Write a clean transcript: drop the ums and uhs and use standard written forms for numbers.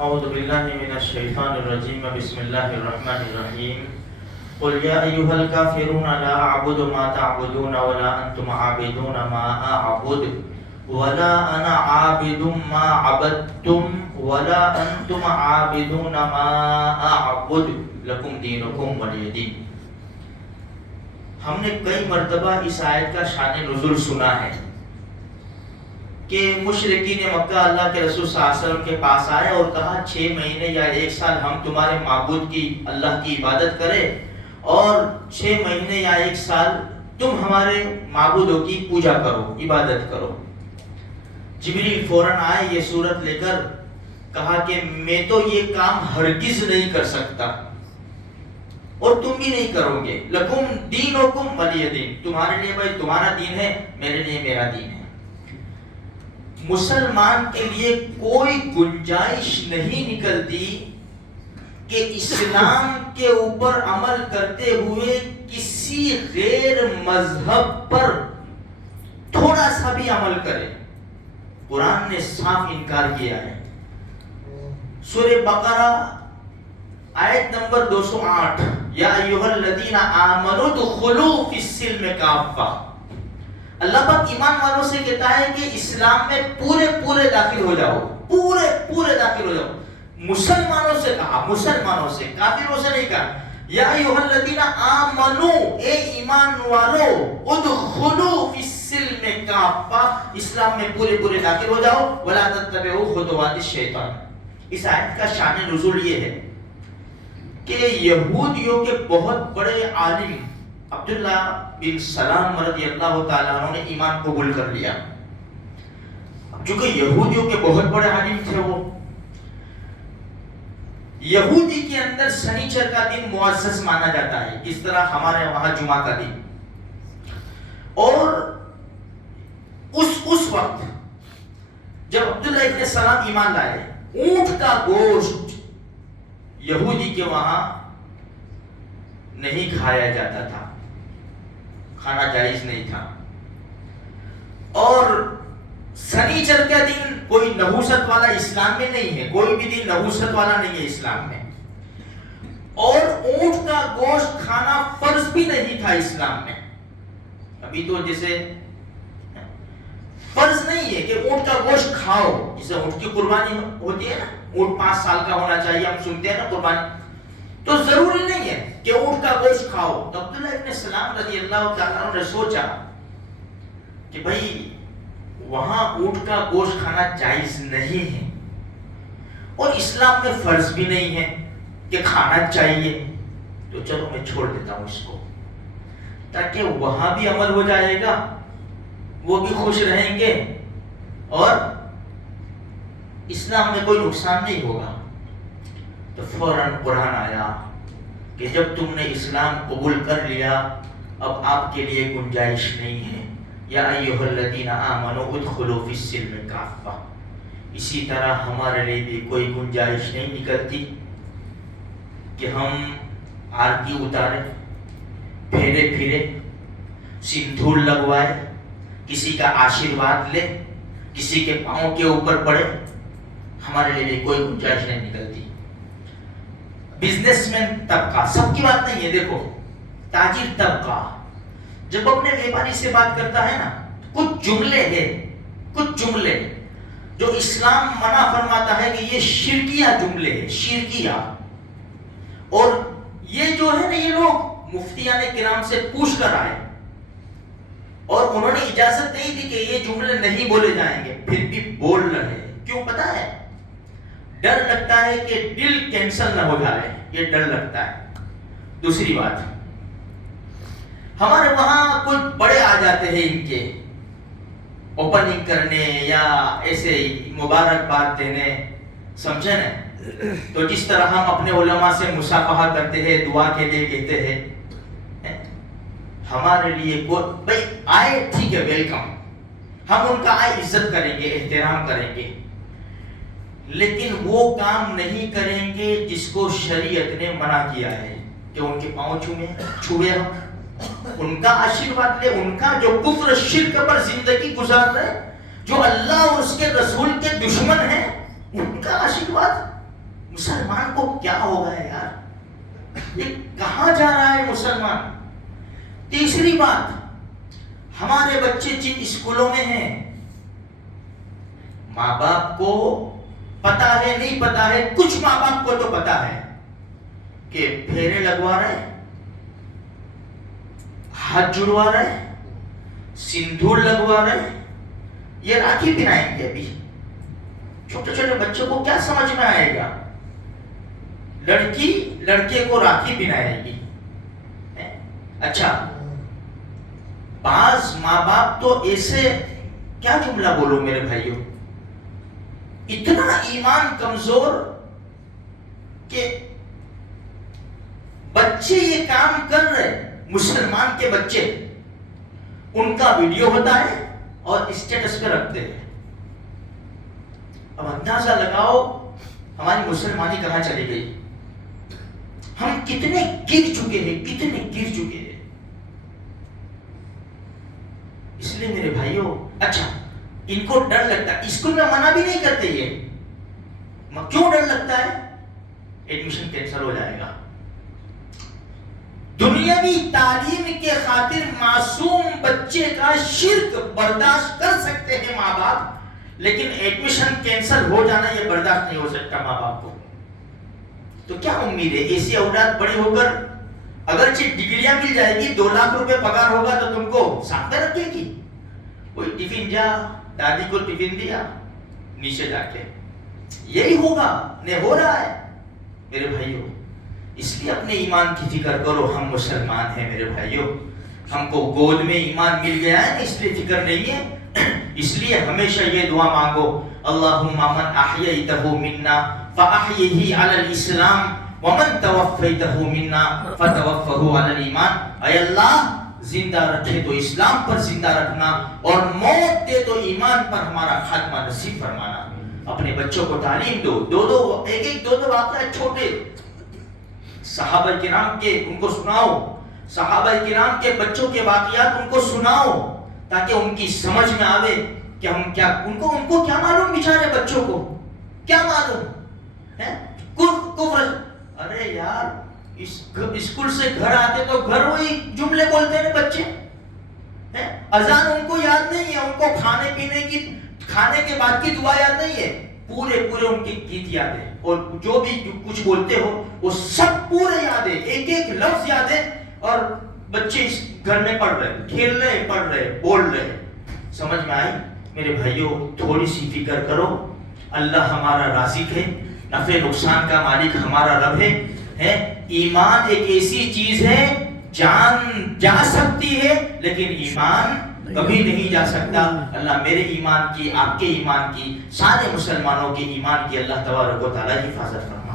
اعوذ باللہ من الشیطان الرجیم بسم اللہ الرحمن الرحیم قل یا ایہا الکافرون لا اعبد ما تعبدون ولا انتم عابدون ما اعبد ولا انا عابد ما عبدتم ولا انتم عابدون ما اعبد لکم دینکم ولی دین۔ ہم نے کئی مرتبہ اس آیت کا شان نزول سنا ہے کہ مشرکین مکہ اللہ کے رسول صلی اللہ علیہ وسلم کے پاس آئے اور کہا 6 مہینے یا 1 سال ہم تمہارے معبود کی اللہ کی عبادت کریں اور 6 مہینے یا 1 سال تم ہمارے معبودوں کی پوجا کرو، عبادت کرو۔ جبریل فوراً آئے یہ صورت لے کر، کہا کہ میں تو یہ کام ہرگز نہیں کر سکتا اور تم بھی نہیں کرو گے، لکم دینکم ولی دین، تمہارے لیے بھائی تمہارا دین ہے، میرے لیے میرا دین ہے۔ مسلمان کے لیے کوئی گنجائش نہیں نکلتی کہ اسلام کے اوپر عمل کرتے ہوئے کسی غیر مذہب پر تھوڑا سا بھی عمل کرے۔ قرآن نے صاف انکار کیا ہے۔ سورہ بقرہ آیت نمبر 208، یا ایھا الذین آمنوا ادخلوا فی السلم کافہ، اللہ پاک ایمان والوں سے کہتا ہے کہ اسلام میں پورے داخل ہو جاؤ، پورے داخل ہو جاؤ۔ مسلمانوں سے کہا، مسلمانوں سے، کافروں سے نہیں کہا۔ یا ایھا الذین آمنوا، اے ایمان والو، ادخلوا فی السلم کافہ، اسلام میں پورے داخل ہو جاؤ، ولا تتبعوا خطوات الشیطان۔ اس آیت کا شان نزول یہ ہے کہ یہودیوں کے بہت بڑے عالم عبداللہ بن سلام رضی اللہ تعالیٰ عنہ نے ایمان قبول کر لیا۔ چونکہ یہودیوں کے بہت بڑے عالم تھے وہ، یہودی کے اندر سنیچر کا دن معزز مانا جاتا ہے، اس طرح ہمارے وہاں جمعہ کا دن۔ اور اس وقت جب عبداللہ ابن سلام ایمان لائے، اونٹ کا گوشت یہودی کے وہاں نہیں کھایا جاتا تھا، کھانا جائز نہیں تھا۔ اور سنیچر کا دن کوئی نحوست والا اسلام میں نہیں ہے، کوئی بھی دن نحوست والا نہیں ہے اسلام میں۔ اور اونٹ کا گوشت کھانا فرض بھی نہیں تھا اسلام میں۔ ابھی تو جیسے فرض نہیں ہے کہ اونٹ کا گوشت کھاؤ، جیسے اونٹ کی قربانی ہوتی ہے نا، اونٹ 5 سال کا ہونا چاہیے، ہم سنتے ہیں نا قربانی، تو ضروری نہیں ہے کہ اونٹ کا گوشت کھاؤ۔ تو عبداللہ ابن سلام رضی اللہ تعالیٰ عنہ نے سوچا کہ بھائی وہاں اونٹ کا گوشت کھانا جائز نہیں ہے اور اسلام میں فرض بھی نہیں ہے کہ کھانا چاہیے، تو چلو میں چھوڑ دیتا ہوں اس کو، تاکہ وہاں بھی عمل ہو جائے گا، وہ بھی خوش رہیں گے اور اسلام میں کوئی نقصان نہیں ہوگا۔ تو فوراً قرآن آیا کہ جب تم نے اسلام قبول کر لیا اب آپ کے لیے گنجائش نہیں ہے، یا ایھا الذین آمنوا ادخلوا فی السلم کافہ۔ اسی طرح ہمارے لیے بھی کوئی گنجائش نہیں نکلتی کہ ہم آرتی اتارے، پھیرے سندور لگوائے، کسی کا آشیرواد لے، کسی کے پاؤں کے اوپر پڑے، ہمارے لیے بھی کوئی گنجائش نہیں نکلتی۔ بزنس مین طبقہ، سب کی بات نہیں ہے، دیکھو تاجر طبقہ جب اپنے ویپاری سے بات کرتا ہے نا، کچھ جملے جو اسلام منع فرماتا ہے کہ یہ شرکیہ جملے ہیں، شرکیہ، اور یہ جو ہے نا، یہ لوگ مفتیان کرام سے پوچھ کر آئے اور انہوں نے اجازت نہیں دی کہ یہ جملے نہیں بولے جائیں گے، پھر بھی بول رہے ہیں۔ کیوں پتا ہے؟ ڈر لگتا ہے کہ ڈیل کینسل نہ ہو جائے، یہ ڈر لگتا ہے۔ دوسری بات، ہمارے وہاں کچھ بڑے آ جاتے ہیں ان کے اوپننگ کرنے یا ایسے مبارکباد دینے، سمجھے نا؟ تو جس طرح ہم اپنے علماء سے مصافحہ کرتے ہیں، دعا کے لیے کہتے ہیں، ہمارے لیے بھائی آئے ٹھیک ہے، ویلکم، ہم ان کا آئے عزت کریں گے، احترام کریں گے، لیکن وہ کام نہیں کریں گے جس کو شریعت نے منع کیا ہے کہ ان کے پاؤں چھوئے ہم، ان کا آشیرواد لے، ان کا جو کفر شرک پر زندگی گزار رہے، جو اللہ اور اس کے رسول کے دشمن ہیں، ان کا آشیرواد مسلمان کو کیا ہو گیا یار؟ یہ کہاں جا رہا ہے مسلمان؟ تیسری بات، ہمارے بچے جن اسکولوں میں ہیں، ماں باپ کو پتا ہے نہیں پتا ہے، کچھ ماں باپ کو تو پتا ہے کہ پھیرے لگوا رہے، ہاتھ جڑوا رہے، سندور لگوا رہے، یہ راکھی پہنائیں گے۔ ابھی چھوٹے چھوٹے بچوں کو کیا سمجھ میں آئے گا؟ لڑکی لڑکے کو راکھی پہنائے گی۔ اچھا، بعض ماں باپ تو ایسے، کیا جملہ بولو میرے بھائیوں، اتنا ایمان کمزور کہ بچے یہ کام کر رہے، مسلمان کے بچے، ان کا ویڈیو ہوتا ہے اور اسٹیٹس پہ رکھتے ہیں۔ اب اندازہ لگاؤ ہماری مسلمانی کہاں چلی گئی؟ ہم کتنے گر چکے ہیں، کتنے گر چکے ہیں۔ اس لیے میرے بھائیوں، اچھا ان کو ڈر لگتا ہے، اسکول میں منع بھی نہیں کرتے، یہ کیوں ڈر لگتا ہے؟ ایڈمیشن کینسل ہو جائے گا۔ دنیاوی تعلیم کے خاطر معصوم بچے کا شرک برداشت کر سکتے ہیں ماں باپ، لیکن ایڈمیشن کینسل ہو جانا یہ برداشت نہیں ہو سکتا ماں باپ کو۔ تو کیا امید ہے؟ ایسی اولاد بڑی ہو کر اگرچہ ڈگریاں مل جائے گی، 2 لاکھ روپے پگار ہوگا، تو تم کو ساتھ میں رکھے گی؟ کوئی ٹفن جا، دادی کو ٹفن دیا نیچے جا کے، یہی ہوگا، نہیں ہو رہا ہے میرے بھائیوں۔ اس لیے اپنے ایمان کی فکر کرو، ہم مسلمان ہیں میرے بھائیوں، ہم کو گود میں ایمان مل گیا ہے، اس لیے فکر نہیں ہے۔ اس لیے ہمیشہ یہ دعا مانگو، اللہم من احییتہ منا فاحیہ علی الاسلام ومن توفیتہ منا فتوفہ علی الایمان۔ اے اللہ، زندہ رکھے تو اسلام پر زندہ رکھنا، اور موت دے تو ایمان پر ہمارا خاتمہ نصیب فرمانا۔ اپنے بچوں کو تعلیم دو، ایک دو واقعہ چھوٹے صحابہ کرام کے ان کو سناؤ، صحابہ کرام کے بچوں کے واقعات ان کو سناؤ، تاکہ ان کی سمجھ میں آوے کہ ہم کیا، ان کو کیا معلوم، بیچارے بچوں کو کیا معلوم ہے کفر۔ ارے یار، اسکول سے گھر آتے تو گھر وہی جملے بولتے ہیں بچے، اذان ان کو یاد نہیں ہے، ان کو کھانے کے بعد کی دعا یاد نہیں ہے، پورے ان کے گیت یاد ہے، اور جو بھی کچھ بولتے ہو وہ سب پورے یاد ہے، ایک لفظ یاد ہے، اور بچے اس گھر میں پڑھ رہے، کھیل رہے، پڑھ رہے، بول رہے۔ سمجھ میں آئی میرے بھائیوں؟ تھوڑی سی فکر کرو، اللہ ہمارا رازق ہے، نفع نقصان کا مالک ہمارا رب ہے۔ ایمان ایک ایسی چیز ہے، جان جا سکتی ہے لیکن ایمان کبھی نہیں جا سکتا۔ اللہ میرے ایمان کی، آپ کے ایمان کی، سارے مسلمانوں کے ایمان کی اللہ تبارک و تعالی حفاظت فرمائے۔